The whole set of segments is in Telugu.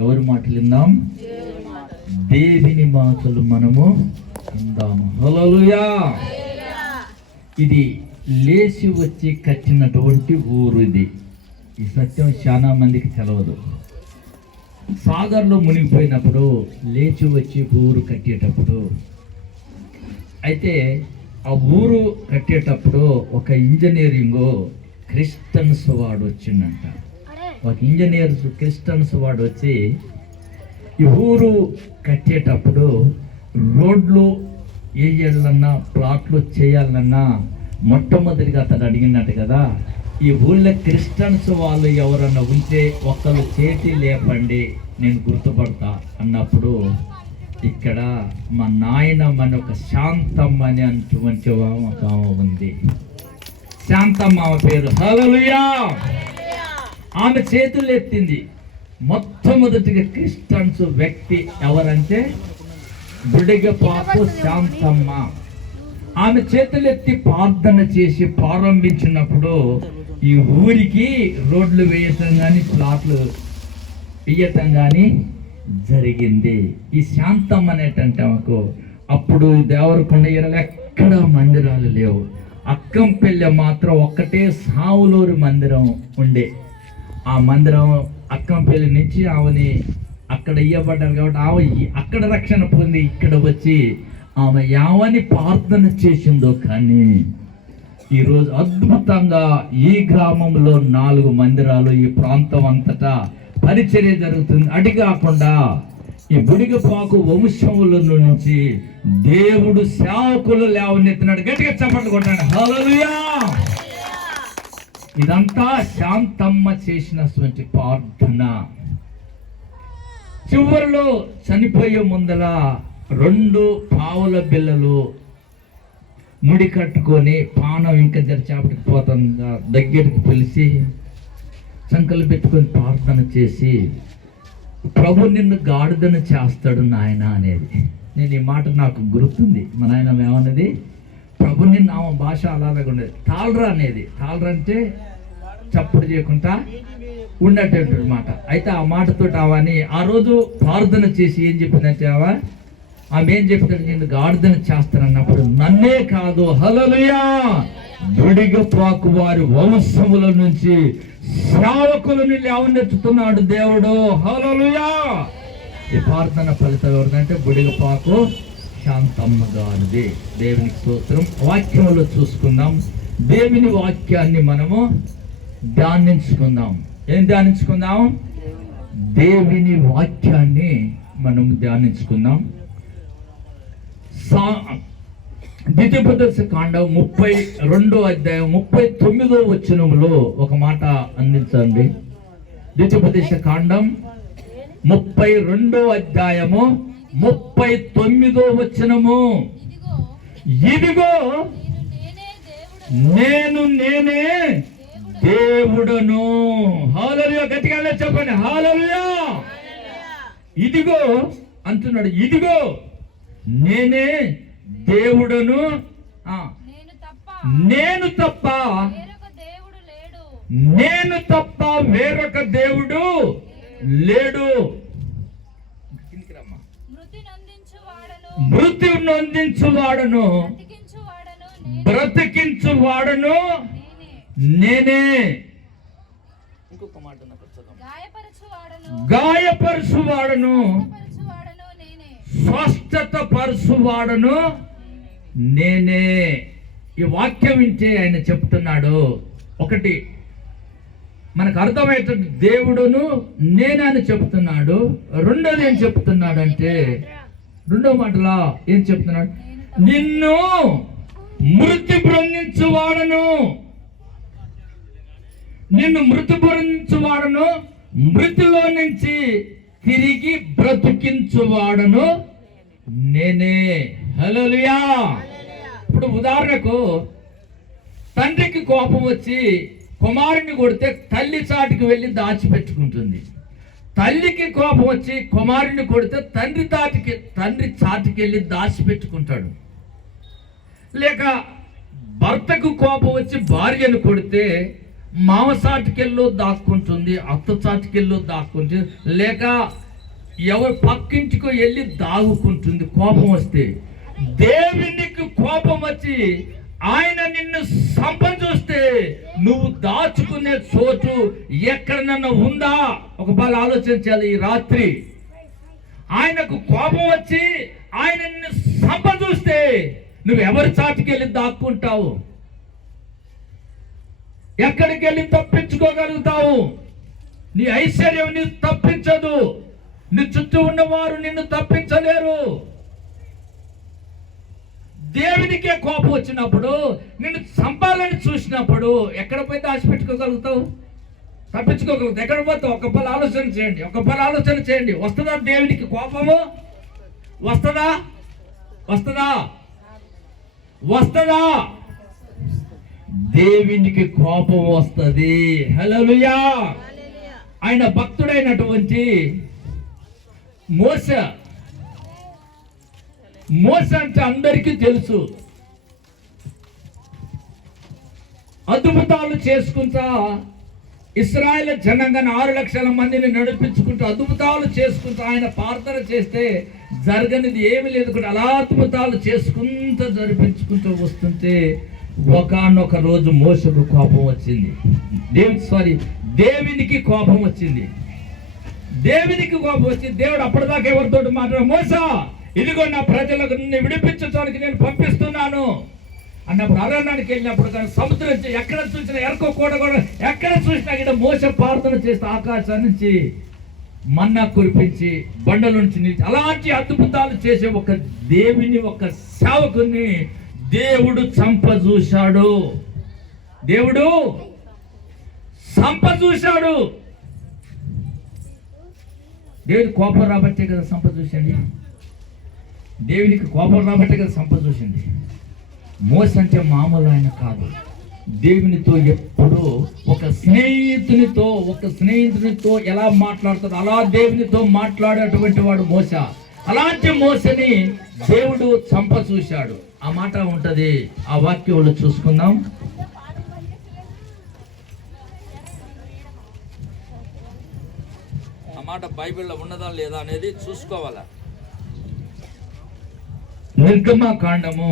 ఎవరి మాటలు విందాం? దేవుని మాటలు మనము విందాము. హల్లెలూయా. ఇది లేచి వచ్చి కట్టినటువంటి ఊరు. ఇది ఈ సత్యం చాలా మందికి తెలవదు. సాగర్లో మునిగిపోయినప్పుడు లేచి వచ్చి ఊరు కట్టేటప్పుడు, అయితే ఆ ఊరు కట్టేటప్పుడు ఒక ఇంజనీరింగ్ క్రిస్టియన్స్ వాడు వచ్చిందంట. ఒక ఇంజనీర్స్ క్రిస్టియన్స్ వాడు వచ్చి ఈ ఊరు కట్టేటప్పుడు రోడ్లు వేయాలన్నా ప్లాట్లు చేయాలన్నా మొట్టమొదటిగా అతను అడిగినట్టు కదా, ఈ ఊళ్ళో క్రిస్టియన్స్ వాళ్ళు ఎవరన్నా ఉంటే ఒక్కరు చేతి లేపండి నేను గుర్తుపడతా అన్నప్పుడు, ఇక్కడ మా నాయనమ్మ అని ఒక శాంతమ్మ అని అటువంటి ఒక ఆమె ఉంది. శాంతమ్మ ఆమె పేరు. హల్లెలూయా. ఆమె చేతులు ఎత్తింది. మొట్టమొదటిగా క్రిస్టియన్స్ వ్యక్తి ఎవరంటే బుడిగపాకు శాంతమ్మ. ఆమె చేతులెత్తి ప్రార్థన చేసి ప్రారంభించినప్పుడు ఈ ఊరికి రోడ్లు వేయటం కానీ ప్లాట్లు వేయటం కానీ జరిగింది. ఈ శాంతమ్మ అనేటంటే ఆమెకు అప్పుడు దేవరకొండ ఏరియాలో ఎక్కడ మందిరాలు లేవు. అక్కంపల్లి మాత్రం ఒక్కటే సావులూరు మందిరం ఉండే. ఆ మందిరం అక్కంపల్లి నుంచి ఆమెని అక్కడ ఇవ్వబడ్డారు కాబట్టి ఆమె అక్కడ రక్షణ పొంది ఇక్కడ వచ్చి ఆమె యావని ప్రార్థన చేసిందో. కానీ ఈరోజు అద్భుతంగా ఈ గ్రామంలో 4 మందిరాలు ఈ ప్రాంతం అంతటా పరిచర్య జరుగుతుంది. అది కాకుండా ఈ బుడిగపాకు వంశముల నుంచి దేవుడు సేవకులు లేవనెత్తినాడు. గట్టిగా చప్పట్లు కొట్టాడు. హల్లెలూయా. ఇదంతా శాంతమ్మ చేసినటువంటి ప్రార్థన. చివరిలో చనిపోయే ముందల 2 పావుల బిళ్ళలు ముడి కట్టుకొని పానం ఇంకా జరిచేపటికి పోతుందా దగ్గరికి పిలిచి సంకలు పెట్టుకొని ప్రార్థన చేసి, ప్రభు నిన్ను గాడిదను చేస్తాడు నాయన అనేది. నేను ఈ మాట నాకు గుర్తుంది. మా నాయన ఏమన్నది, ప్రభు నిన్ను ఆమె భాష అలాగే ఉండేది. తాళరా అనేది. తాళరా అంటే చప్పుడు చేయకుండా ఉండేటటువంటి మాట. అయితే ఆ మాటతో ఆమెని ఆ రోజు ప్రార్థన చేసి ఏం చెప్పిందంటే ఆమె ఏం చెప్తాడు, నేను గాడిదను చేస్తానన్నప్పుడు నన్నే కాదు, హల్లెలూయా, బుడిగపాకు వారి వంశముల నుంచి సేవకులను లేవనెత్తుతున్నాడు దేవుడు. హల్లెలూయా. ఈ ప్రార్థన ఫలితం ఎవరిదంటే బుడిగపాకు శాంతమ్మ గారిది. దేవునికి స్తోత్రం. వాక్యంలో చూసుకుందాం. దేవుని వాక్యాన్ని మనము ధ్యానించుకుందాం. ఏం ధ్యానించుకుందాం? దేవుని వాక్యాన్ని మనం ధ్యానించుకుందాం. ద్వితీయోపదేశ కాండం 32వ అధ్యాయం 39వ వచనంలో ఒక మాట అందించండి. ద్వితీయోపదేశ కాండం 32వ అధ్యాయము 39వ వచనము. ఇదిగో నేనే దేవుడను. హల్లెలూయా. గట్టిగా చెప్పండి. హల్లెలూయా. ఇదిగో అంటున్నాడు. ఇదిగో నేనే దేవుడను, నేను తప్ప వేరొక దేవుడు లేడు. మృతి నొందించువాడను బ్రతికించువాడను నేనే. ఇంకొక మాట గాయపరుచువాడను స్వస్థత పరుచువాడను నేనే. ఈ వాక్యం వింటే ఆయన చెప్తున్నాడు, ఒకటి మనకు అర్థమయ్యేటట్టు దేవుడును నేనే అని చెప్తున్నాడు. రెండోది ఏం చెప్తున్నాడు అంటే, రెండో మాటలా ఏం చెప్తున్నాడు, నిన్ను మృతి బృందించువాడను, నిన్ను మృతి బృందించువాడను, మృతిలో నుంచి తిరిగి బ్రతికించువాడను నేనే. హల్లెలూయా. ఇప్పుడు ఉదాహరణకు తండ్రికి కోపం వచ్చి కుమారుని కొడితే తల్లి చాటుకు వెళ్ళి దాచిపెట్టుకుంటుంది. తల్లికి కోపం వచ్చి కుమారుని కొడితే తండ్రి చాటుకి వెళ్ళి దాచిపెట్టుకుంటాడు. లేక భర్తకు కోపం వచ్చి భార్యను కొడితే మామసాటికెళ్ళో దాక్కుంటుంది, అత్త చాటుకెళ్ళో దాక్కుంటుంది, లేక ఎవరు పక్కింటికో వెళ్ళి దాగుకుంటుంది కోపం వస్తే. దేవునికి కోపం వచ్చి ఆయన నిన్ను సంపజూస్తే నువ్వు దాచుకునే చోటు ఎక్కడనన్నా ఉందా? ఒక బాగా ఆలోచించాలి ఈ రాత్రి. ఆయనకు కోపం వచ్చి ఆయన నిన్ను సంపజూస్తే నువ్వు ఎవరి చాటుకి వెళ్ళి దాక్కుంటావు? ఎక్కడికి వెళ్ళి తప్పించుకోగలుగుతావు? నీ ఐశ్వర్యం నీ తప్పించదు, నీ చుట్టూ ఉన్నవారు నిన్ను తప్పించలేరు. దేవునికే కోపం వచ్చినప్పుడు, నిన్ను చంపాలని చూసినప్పుడు ఎక్కడ పోయి దాచిపెట్టుకోగలుగుతావు? తప్పించుకోగలుగుతావు? ఎక్కడ పోతావు? ఒక పలు ఆలోచన చేయండి, ఒక పలు ఆలోచన చేయండి. వస్తుందా దేవునికి కోపము? వస్తుందా? వస్తుందా? వస్తుందా? దేవునికి కోపం వస్తుంది. హల్లెలూయా. ఆయన భక్తుడైనటువంటి మోసే అంటే అందరికీ తెలుసు. అద్భుతాలు చేసుకుంటా ఇశ్రాయేల్ జనాంగాన్ని 6 లక్షల మందిని నడిపించుకుంటూ అద్భుతాలు చేసుకుంటూ ఆయన ప్రార్థన చేస్తే జరగనిది ఏమి లేదు కూడా. అలా అద్భుతాలు చేసుకుంటూ జరిపించుకుంటూ వస్తుంటే ఒకానొక రోజు మోసకు కోపం వచ్చింది. దేవునికి కోపం వచ్చింది. దేవునికి కోపం వచ్చి దేవుడు అప్పటిదాకా ఎవరితో మాట్లాడు, మోసా ఇదిగో నా ప్రజలకు నిన్ను విడిపించడానికి నేను పంపిస్తున్నాను అన్నప్పుడు, అరణ్యానికి వెళ్ళినప్పుడు కానీ సముద్రం ఎక్కడ చూసినా ఎరకో కూడా ఎక్కడ చూసినా ఇక్కడ మోస ప్రార్థన చేస్తే ఆకాశం నుంచి మన్నా కురిపించి బండల నుంచి అలాంటి అద్భుతాలు చేసే ఒక దేవుని ఒక సేవకుని దేవుడు చంపజూశాడు. దేవుడు చంపజూశాడు. దేవుడి కోపం రాబట్టే కదా సంపజూసండి. దేవునికి కోపం రాబట్టే కదా సంపజూసింది. మోస అంటే మామూలు ఆయన కాదు. దేవునితో ఎప్పుడూ ఒక స్నేహితునితో ఎలా మాట్లాడుతాడో అలా దేవునితో మాట్లాడేటువంటి వాడు మోస. అలాంటి మోసని దేవుడు చంపజూశాడు. ఆ మాట ఉంటది, ఆ వాక్యంలో చూసుకుందాం. ఆ మాట బైబిల్లో ఉన్నదా లేదా అనేది చూసుకోవాలా. నిర్గమకాండము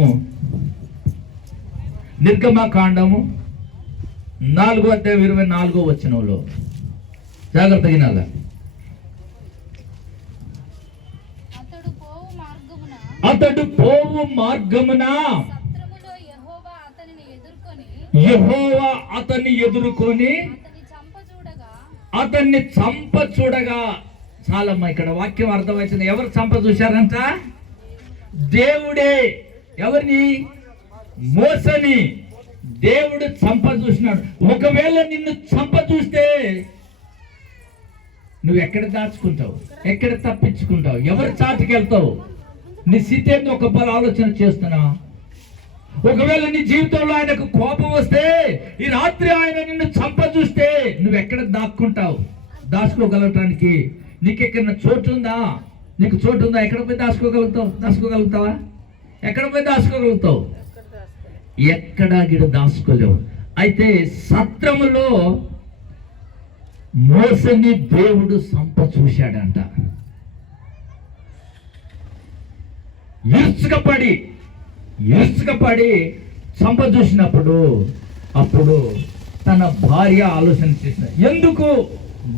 4:24 జాగ్రత్త వినాల. అతడు పోవు మార్గమున యెహోవా అతన్ని ఎదుర్కొని అతన్ని చంప చూడగా. చాలమ్మా, ఇక్కడ వాక్యం అర్థమవుతుంది. ఎవరు చంప చూశారంట? దేవుడే. ఎవరిని? మోసని దేవుడు చంప చూసినాడు. ఒకవేళ నిన్ను చంప చూస్తే నువ్వు ఎక్కడ దాచుకుంటావు? ఎక్కడ తప్పించుకుంటావు? ఎవరి చాటుకి వెళ్తావు? నీ స్థితి ఒక పలు ఆలోచన చేస్తున్నా. ఒకవేళ నీ జీవితంలో ఆయనకు కోపం వస్తే, ఈ రాత్రి ఆయన నిన్ను చంప చూస్తే నువ్వు ఎక్కడ దాక్కుంటావు? దాచుకోగలగటానికి నీకెక్కడ చోటు ఉందా? నీకు చోటు ఉందా? ఎక్కడ పోయి దాచుకోగలుగుతావా? ఎక్కడ పోయి దాచుకోగలుగుతావు? ఎక్కడా గిడ దాచుకోలేవు. అయితే సత్రములో మోసని దేవుడు చంప చూశాడంట. ఇసుకపడి చంప చూసినప్పుడు అప్పుడు తన భార్య ఆలోచన చేసిన, ఎందుకు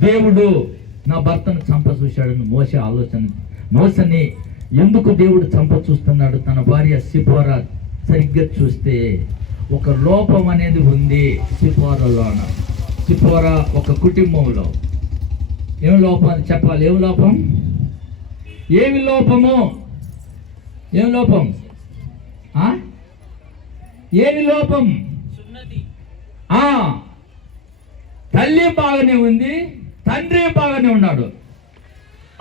దేవుడు నా భర్తను చంప చూశాడని మోసని ఎందుకు దేవుడు చంప చూస్తున్నాడు? తన భార్య సిపోరా సరిగ్గా చూస్తే ఒక లోపం అనేది ఉంది సిపోరాలోన. సిపోరా ఒక కుటుంబంలో ఏమి లోపం అని చెప్పాలి. ఏమి లోపం? ఏమి లోపము? ఏమి లోపం? ఏమి లోపం? తల్లి బాగానే ఉంది, తండ్రి బాగానే ఉన్నాడు.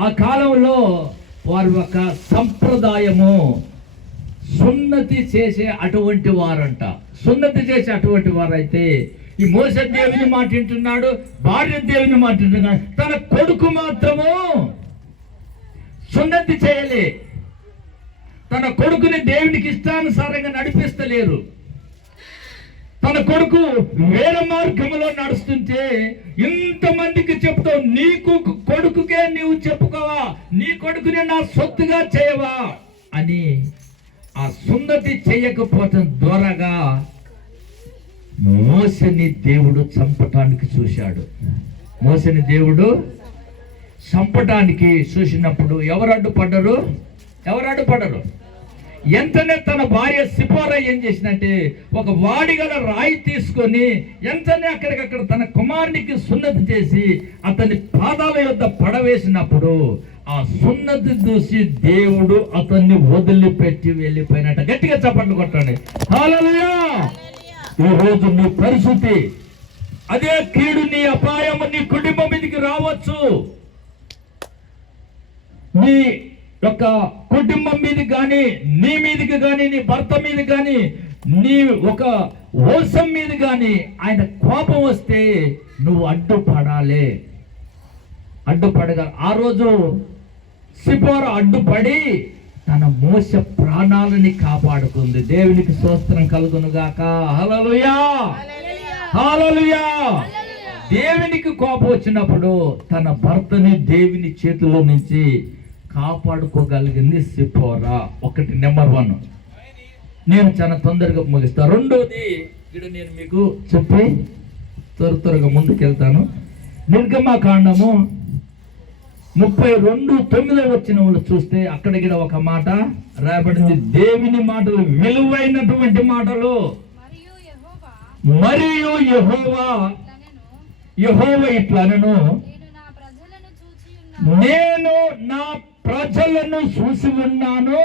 ఆ కాలంలో వారి ఒక సంప్రదాయము సున్నతి చేసే అటువంటి వారంట. సున్నతి చేసే అటువంటి వారైతే ఈ మోస దేవుని మాట వింటున్నాడు, భార్య దేవుని మాట వింటున్నాడు. తన కొడుకు మాత్రము సున్నతి చేయలే. తన కొడుకుని దేవునికి ఇష్టానుసారంగా నడిపిస్తలేరు. తన కొడుకు వేరే మార్గంలో నడుస్తుంటే ఇంతమందికి చెప్తావు, నీకు కొడుకుకే నీవు చెప్పుకోవా, నీ కొడుకుని నా సొత్తుగా చేయవా అని ఆ సున్నతి చేయకపోవటం ద్వారాగా మోసని దేవుడు చంపటానికి చూశాడు. మోసని దేవుడు చంపటానికి చూసినప్పుడు ఎవరు అడ్డుపడ్డరు? ఎంతనే తన భార్య సిపోరా ఏం చేసిందంటే ఒక వాడిగల రాయి తీసుకొని ఎంతనే అక్కడికక్కడ తన కుమారునికి సున్నతి చేసి అతని పాదాల యొద్ద పడవేసినప్పుడు ఆ సున్నతి చూసి దేవుడు అతన్ని వదిలిపెట్టి వెళ్ళిపోయినట్ట. గట్టిగా చప్పట్లు కొట్టండి. హల్లెలూయా. ఈ రోజు నీ పరిస్థితి అదే కీడు, నీ అపాయము నీ కుటుంబం మీదకి రావచ్చు. నీ యొక్క కుటుంబం మీదకి కానీ, నీ మీదకి కానీ, నీ భర్త మీద కానీ, నీ ఒక వంశం మీద కానీ ఆయన కోపం వస్తే నువ్వు అడ్డుపడాలి. ఆ రోజు సిపోరా అడ్డుపడి తన మోస ప్రాణాలని కాపాడుకుంది. దేవునికి స్తోత్రం కలుగును గాక. హల్లెలూయా, హల్లెలూయా. దేవునికి కోపం వచ్చినప్పుడు తన భర్తని దేవుని చేతిలో నుంచి కాపాడుకోగలిగింది సిపోరా. ఒకటి నెంబర్ 1. నేను చాలా తొందరగా ముగిస్తాను. రెండోది ఇక్కడ నేను మీకు చెప్పి త్వరగా ముందుకెళ్తాను. నిర్గమకాండము 32:9 వచ్చిన వాళ్ళు చూస్తే అక్కడ కూడా ఒక మాట రాయబడింది. దేవుని మాటలు విలువైనటువంటి మాటలు. మరియు యెహోవా ఇట్లనెను, నేను నా ప్రజలను చూసి ఉన్నాను.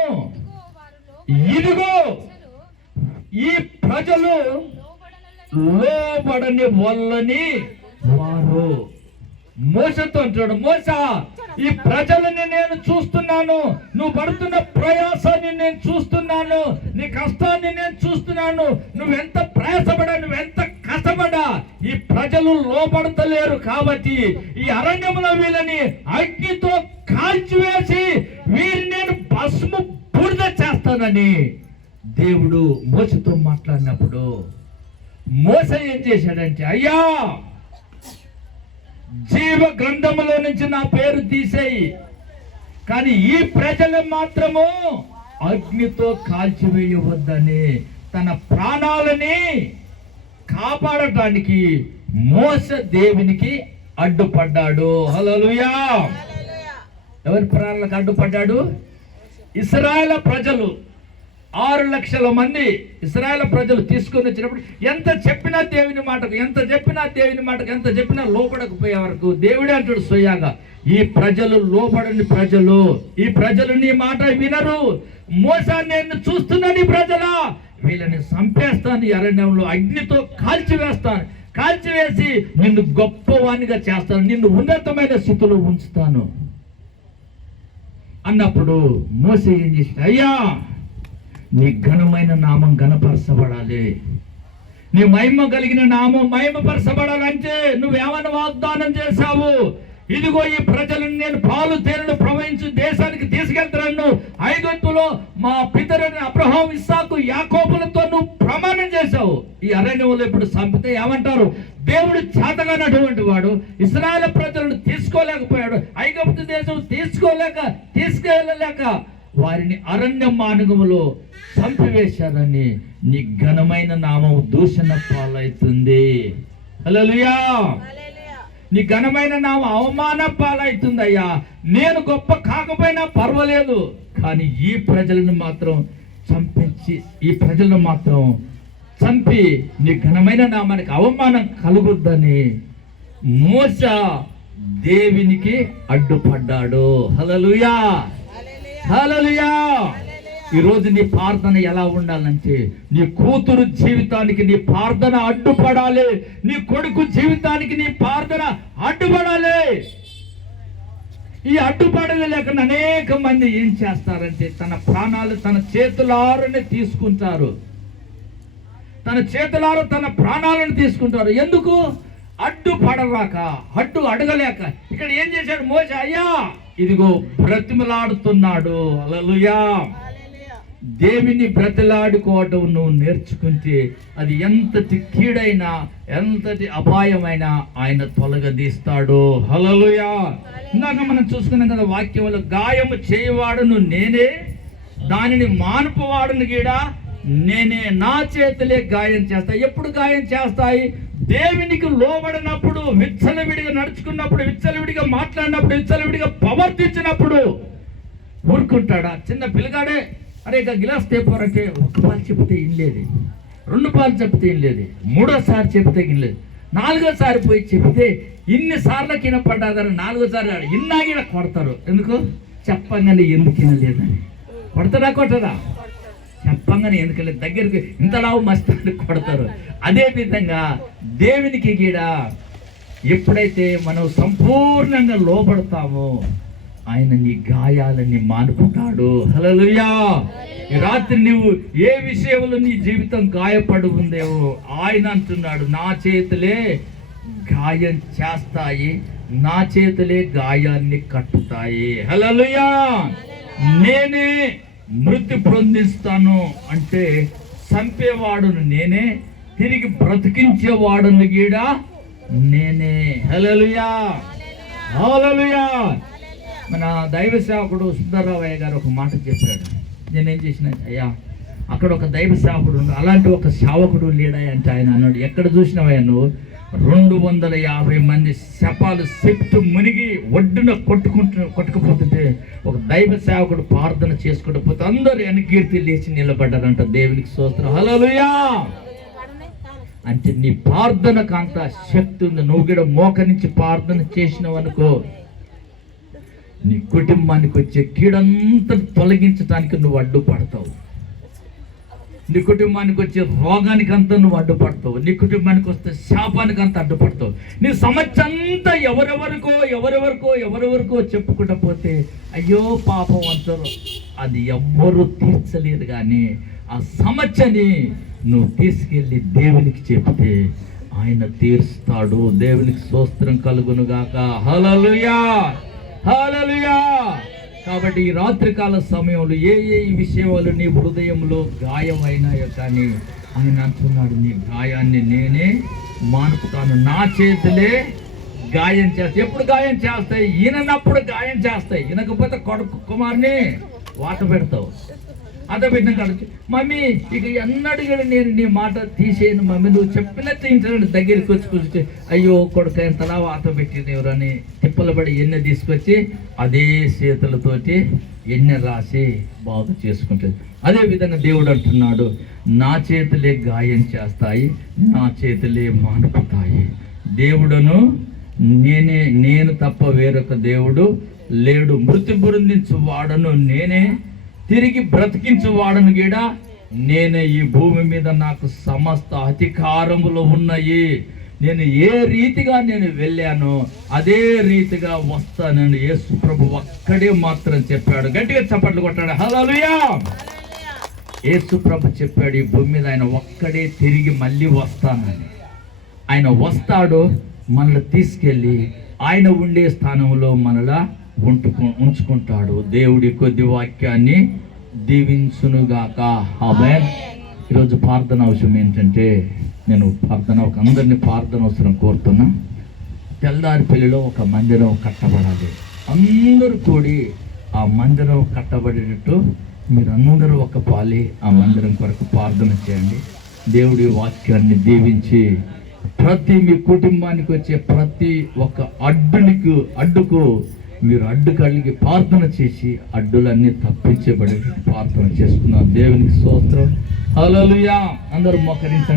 ఇదిగో ఈ ప్రజలు లోబడని వాళ్ళని వారు. మోసతో అంటాడు, మోస ఈ ప్రజలని నేను చూస్తున్నాను, నువ్వు పడుతున్న ప్రయాసాన్ని నేను చూస్తున్నాను, నీ కష్టాన్ని నేను చూస్తున్నాను, నువ్వెంత ప్రయాసపడా, నువ్వెంత కష్టపడా, ఈ ప్రజలు లోపడతలేరు కాబట్టి ఈ అరణ్యంలో వీళ్ళని అగ్నితో కాల్చివేసి వీరిని నేను భస్ము బూడిద చేస్తానని దేవుడు మోసతో మాట్లాడినప్పుడు మోస ఏం చేశాడంటే, అయ్యా జీవ గ్రంథములో నుంచి నా పేరు తీసేయి, కానీ ఈ ప్రజలు మాత్రము అగ్నితో కాల్చివేయవద్దని తన ప్రాణాలని కాపాడటానికి మోస దేవునికి అడ్డుపడ్డాడు. హల్లెలూయా. ఎవరి ప్రాణాలకు అడ్డుపడ్డాడు? ఇశ్రాయేలు ప్రజలు 6 లక్షల మంది ఇశ్రాయేలు ప్రజలు తీసుకొని వచ్చినప్పుడు ఎంత చెప్పినా దేవుని మాటకు ఎంత చెప్పినా లోపడకపోయే వరకు దేవుడే అంటాడు స్వయాగా, ఈ ప్రజలు లోపడని ప్రజలు, ఈ ప్రజలు నీ మాట వినరు. మోసా నేను చూస్తున్నాను, ఈ ప్రజలా వీళ్ళని చంపేస్తాను, అరణ్యంలో అగ్నితో కాల్చివేసి నిన్ను గొప్పవానిగా చేస్తాను, నిన్ను ఉన్నతమైన స్థితిలో ఉంచుతాను అన్నప్పుడు మోసే ఏం చేస్తాడు? అయ్యా నీ ఘనమైన నామం ఘనపరచబడాలి, నీ మహిమ కలిగిన నామం మహిమపరచబడాలంటే నువ్వేమన్నా వాగ్దానం చేశావు? ఇదిగో ఈ ప్రజలను నేను పాలు తేనెలు ప్రవహించు దేశానికి తీసుకెళ్తాను. ఐగుప్తులో మా పితరుని అబ్రహాం, ఇస్సాకు, యాకోబులతో నువ్వు ప్రమాణం చేశావు. ఈ అరణ్యంలో ఇప్పుడు చంపితే ఏమంటారు? దేవుడు చేతగానటువంటి వాడు ఇశ్రాయేలు ప్రజలను తీసుకోలేకపోయాడు, ఐగుప్తు దేశం తీసుకెళ్ళలేక వారిని అరణ్య మార్గములో చంపివేశారని నీ ఘనమైన నామం దూషణ పాలవుతుంది. హల్లెలూయా. నీ ఘనమైన నామం అవమాన పాలవుతుంది. అయ్యా నేను గొప్ప కాకపోయినా పర్వాలేదు, కానీ ఈ ప్రజలను మాత్రం చంపి నీ ఘనమైన నామానికి అవమానం కలుగుద్దని మోస దేవునికి అడ్డుపడ్డాడు. హల్లెలూయా, హల్లెలూయా. ఈరోజు నీ ప్రార్థన ఎలా ఉండాలంటే, నీ కూతురు జీవితానికి నీ ప్రార్థన అడ్డుపడాలి, నీ కొడుకు జీవితానికి నీ ప్రార్థన అడ్డుపడాలి. ఈ అడ్డుపడలు లేకుండా అనేక మంది ఏం చేస్తారంటే తన ప్రాణాలు తన చేతులారనే తీసుకుంటారు, తన ప్రాణాలను తీసుకుంటారు. ఎందుకు? అడ్డుపడలేక, అడగలేక. ఇక్కడ ఏం చేశాడు మోసే? అయ్యా ఇదిగో బ్రతిమలాడుతున్నాడు. హల్లెలూయా. దేవుని బ్రతిలాడుకోవటం నువ్వు నేర్చుకుంటే అది ఎంతటి కీడైనా ఎంతటి అపాయమైనా ఆయన తొలగదీస్తాడు. హల్లెలూయా. ఇందాక మనం చూసుకున్నాం కదా వాక్యంలో, గాయము చేయవాడును నేనే, దానిని మానుపువాడును గీడా నేనే, నా చేతులే గాయం చేస్తాయి. ఎప్పుడు గాయం చేస్తాయి? దేవునికి లోబడినప్పుడు, విచ్చలవిడిగా నడుచుకున్నప్పుడు, విచ్చలవిడిగా మాట్లాడినప్పుడు, విచ్చలవిడిగా ప్రవర్తించినప్పుడు. ఊరుకుంటాడా? చిన్న పిల్లగాడే అరే ఇక గిలాస్ తేపోరంటే ఒక్క పాలు చెప్తే ఇనలేదు, 2 పాలు చెప్తే ఇనలేదు, 3ఓసారి చెప్తే ఇనలేదు, 4ఓసారి పోయి చెప్తే ఇన్నిసార్లు కినపడ్డాదని 4ఓసారి ఇన్నాగిన కొడతారు. ఎందుకు? చెప్పంగానే ఎందుకు వినలేదని. కొడతారా కొట్టరా? చెప్పంగానే ఎందుకు దగ్గరికి ఇంతలావు మస్తాన్ని కొడతారు. అదే విధంగా దేవునికి కూడా ఎప్పుడైతే మనం సంపూర్ణంగా లోబడతామో ఆయన నీ గాయాలని మానుకుంటాడు. హల్లెలూయా. ఈ రాత్రి నువ్వు ఏ విషయంలో నీ జీవితం గాయపడి ఉందేవో ఆయన అంటున్నాడు, నా చేతులే గాయం చేస్తాయి, నా చేతులే గాయాన్ని కట్టుతాయి. హల్లెలూయా. నేనే మృతి పొందిస్తాను అంటే చంపేవాడును నేనే, తిరిగి బ్రతికించేవాడును గీడా నేనే. హల్లెలూయా. హల్లెలూయా. మన దైవ సేవకుడు సుందరరావయ్య గారు ఒక మాట చెప్పాడు. నేనేం చేసిన, అయ్యా అక్కడ ఒక దైవ సేవకుడు అలాంటి ఒక సేవకుడు లేడా అంటే ఆయన అన్నాడు, ఎక్కడ చూసినావయ్యా నువ్వు 250 మంది శపాలు సెప్టు మునిగి ఒడ్డున కొట్టుకుపోతుంటే ఒక దైవ సేవకుడు ప్రార్థన చేసుకుంటూ పోతే అందరూ వెనకీర్తి లేచి నిలబడ్డారంట. దేవునికి స్తోత్రం. హల్లెలూయా. అంటే నీ ప్రార్థనకు అంత శక్తి ఉంది. నువ్వు కూడా మోకరించి ప్రార్థన చేసినావు అనుకో, నీ కుటుంబానికి వచ్చే కీడంతా తొలగించడానికి నువ్వు అడ్డుపడతావు. నీ కుటుంబానికి వచ్చే రోగానికి అంతా నువ్వు అడ్డుపడతావు. నీ కుటుంబానికి వస్తే శాపానికి అంతా అడ్డుపడతావు. నీ సమస్య అంతా ఎవరెవరికో చెప్పుకుంటా పోతే అయ్యో పాపం అంటారు. అది ఎవ్వరూ తీర్చలేరు. కానీ ఆ సమస్యని నువ్వు తీసుకెళ్ళి దేవునికి చెప్తే ఆయన తీరుస్తాడు. దేవునికి స్తోత్రం కలుగునుగాక. హల్లెలూయా. హల్లెలూయా. కాబట్టి ఈ రాత్రికాల సమయంలో ఏ విషయాలు నీ హృదయంలో గాయమైనాయో కానీ ఆయన అంటున్నాడు, నీ గాయాన్ని నేనే మానుపుతాను, నా చేతులే గాయం చేస్తాయి. ఎప్పుడు గాయం చేస్తాయి? ఈయనప్పుడు గాయం చేస్తాయి. ఈయనకపోతే కొడుకు కుమార్ని వాత పెడతావు. అదే విధంగా మమ్మీ ఇక ఎన్నడూ నేను నీ మాట తీసేయను మమ్మీ, నువ్వు చెప్పినట్టు ఇంటి దగ్గరికి వచ్చి కూర్చుంటే అయ్యో కొడుకు ఎంతలా వాత పెట్టింది ఎవరని తిప్పలు పడి ఎన్నె తీసుకొచ్చి అదే చేతులతోటి ఎన్నె రాసి బాగు చేసుకుంటుంది. అదే విధంగా దేవుడు అంటున్నాడు, నా చేతులే గాయం చేస్తాయి, నా చేతులే మానుపుతాయి. దేవుడును నేనే, నేను తప్ప వేరొక దేవుడు లేడు. మృతి బృందించు వాడను నేనే, తిరిగి బ్రతికించు వాడను గీడా నేనే. ఈ భూమి మీద నాకు సమస్త అధికారములు ఉన్నాయి. నేను ఏ రీతిగా నేను వెళ్ళానో అదే రీతిగా వస్తానని యేసు ప్రభు ఒక్కడే మాత్రం చెప్పాడు. గట్టిగా చప్పట్లు కొట్టాడు. హల్లెలూయా. యేసు ప్రభు చెప్పాడు, ఈ భూమి మీద ఆయన ఒక్కడే తిరిగి మళ్ళీ వస్తానని. ఆయన వస్తాడు, మనల్ని తీసుకెళ్ళి ఆయన ఉండే స్థానంలో మనలా ఉంచుకుంటాడు. దేవుడి కొద్ది వాక్యాన్ని దీవించునుగాక. ఆమేన్. ఈరోజు ప్రార్థన అవసరం ఏంటంటే, నేను అందరినీ ప్రార్థన అవసరం కోరుతున్నా. తెల్లారిపల్లిలో ఒక మందిరం కట్టబడాలి. అందరూ కూడి ఆ మందిరం కట్టబడేటట్టు మీరందరూ ఒక పాలి ఆ మందిరం కొరకు ప్రార్థన చేయండి. దేవుడి వాక్యాన్ని దీవించి ప్రతి మీ కుటుంబానికి వచ్చే ప్రతి ఒక్క అడ్డుకు మీరు అడ్డు కలిగి ప్రార్థన చేసి అడ్డులన్నీ తప్పించబడే ప్రార్థన చేసుకున్నాం. దేవునికి స్తోత్రం. హల్లెలూయా. అందరూ మోకరించండి.